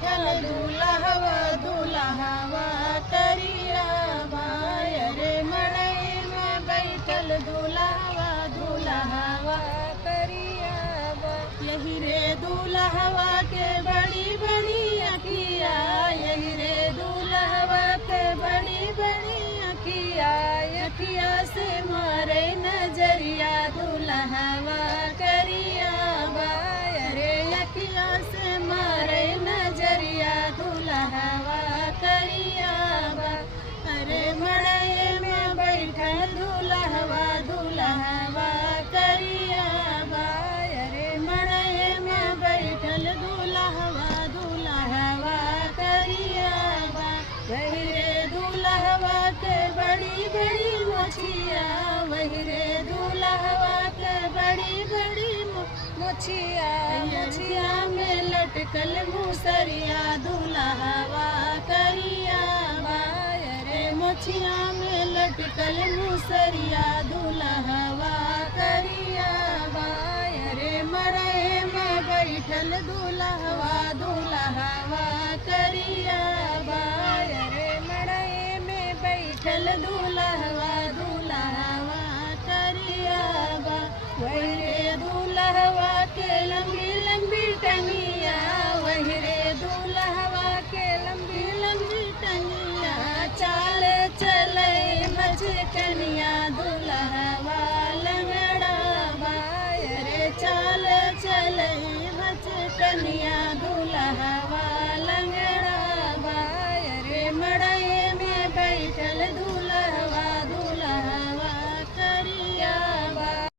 बैठल दूल्हवा दूल्हवा करिया बाय रे मड़ई में बैठल दूल्हवा दूल्हवा करिया बा। यही रे दूल्हवा के बड़ी बड़ी अखिया, यही रे दूल्हवा के बड़ी बड़ी अखिया, अखिया से मारे नजरिया दूल्हवा करिया बाय रे अखिया से मारे नजरिया दूल्हवा करिया बा। अरे मड़ई में बैठल दूल्हवा दूल्हवा करिया बाय रे मड़ई में बैठल दूल्हवा दूल्हवा करिया बा। वही रे दूल्हवा के बड़ी बड़ी मोछिया, वही रे दूल्हवा के बड़ी बड़ी मोछिया, मोछिया में लटकल मुसरिया दूल्हवा करिया बाय रे मोछिया में लटकल मुसरिया दूल्हवा करिया बाय रे मड़ई में बैठल दूल्हवा दूल्हवा करिया बाय रे मड़ई में बैठल दूल्हवा दूल्हवा करिया बा। वही रे दूल्हवा के लंबी लंबी टंगिया, वही रे दूल्हवा के लंबी लंबी टंगिया, चाल चले मचकनिया दूल्हवा लंगड़ा बाय रे चाल चले मचकनिया